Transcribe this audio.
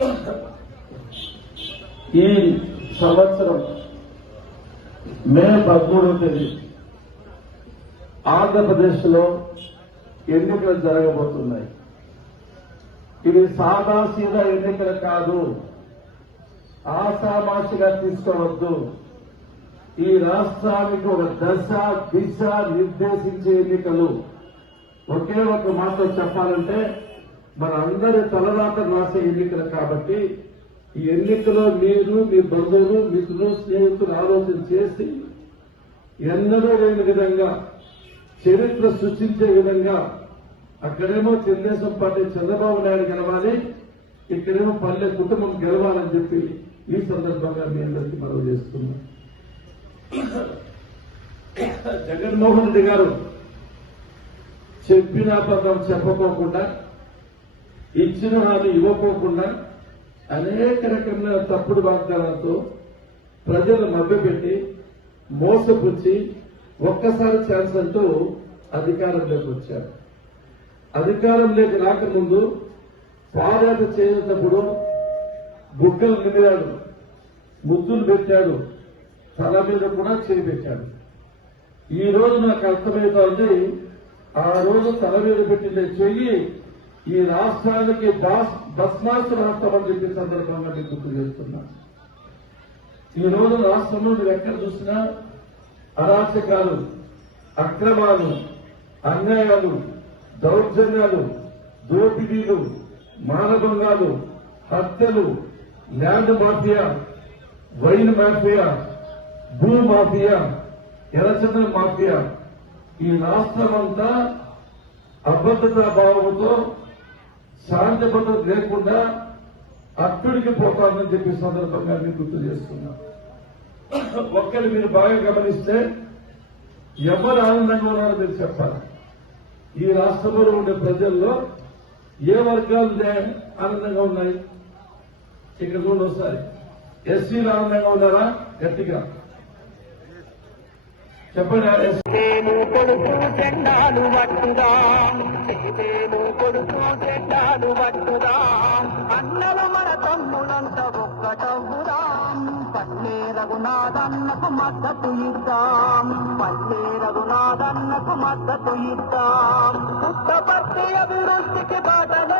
ఈ సంవత్సరం మే 13వ తేదీ ఆంధ్రప్రదేశ్లో ఎన్నికలు జరగబోతున్నాయి. ఇది సాదాసీదా ఎన్నికలు కాదు, ఆషామాషిగా తీసుకోవద్దు. ఈ రాష్ట్రానికి ఒక దశ దిశ నిర్దేశించే ఎన్నికలు. ఒకే ఒక మాటలో చెప్పాలంటే మన అందరి తలరాత రాసే ఎన్నికలు కాబట్టి ఈ ఎన్నికలో మీరు, మీ బంధువులు, మిత్రులు, స్నేహితులు ఆలోచన చేసి ఎన్నడూ లేని విధంగా చరిత్ర సృష్టించే విధంగా అక్కడేమో తెలుగుదేశం పార్టీ చంద్రబాబు నాయుడు గెలవాలి, ఇక్కడేమో పల్లె కుటుంబం గెలవాలని చెప్పి ఈ సందర్భంగా మీ అందరికీ మనవి చేస్తున్నాం. జగన్మోహన్ రెడ్డి గారు చెప్పిన పదం చెప్పకోకుండా, ఇచ్చిన హామీ ఇవ్వకోకుండా అనేక రకమైన తప్పుడు వాగ్దానాలతో ప్రజలు మభ్యపెట్టి మోసపుచ్చి ఒక్కసారి ఛాన్స్ అంటూ అధికారంలోకి వచ్చారు. అధికారంలోకి రాకముందు పాదయాత్ర చేసేటప్పుడు బుగ్గలు నిమిరాడు, ముద్దులు పెట్టాడు, తల మీద కూడా చేయి పెట్టాడు. ఈ రోజు నాకు అర్థమవుతోంది, ఆ రోజు తల మీద పెట్టిన చెయ్యి ఈ రాష్ట్రానికి బస్మాసు రాష్ట్రం అని చెప్పే సందర్భంగా నేను గుర్తు చేస్తున్నా. ఈ రోజు రాష్ట్రంలో మీరు ఎక్కడ చూసినా అరాచకాలు, అక్రమాలు, అన్యాయాలు, దౌర్జన్యాలు, దోపిడీలు, మానభంగాలు, హత్యలు, ల్యాండ్ మాఫియా, వైన్ మాఫియా, భూ మాఫియా, ఎర్రచంద్ర మాఫియా, ఈ రాష్ట్రమంతా అభద్రతా భావంతో శాంతి భద్రత లేకుండా అట్టుడికి పోతామని చెప్పే సందర్భంగా నేను గుర్తు చేస్తున్నా. ఒక్కరు మీరు బాగా గమనిస్తే ఎవరు ఆనందంగా ఉన్నారో మీరు చెప్పాలి. ఈ రాష్ట్రంలో ఉండే ప్రజల్లో ఏ వర్గాలు ఆనందంగా ఉన్నాయి? ఇక్కడ చూడండి ఒకసారి. ఎస్సీలు ఆనందంగా ఉన్నారా? గట్టిగా చెప్పండి. కొడుకు చెండాలు పట్టుదా, కొడుకు చెండాలు పట్టుదా, అన్నలు మన తమ్ములంత ఒక్కటవుదా, పల్లె రఘునాథన్నకు మద్దతు ఇద్దాం, పల్లె రఘునాథన్నకు మద్దతు ఇద్దాం, పుట్టపర్తి అభివృద్ధికి బాటలే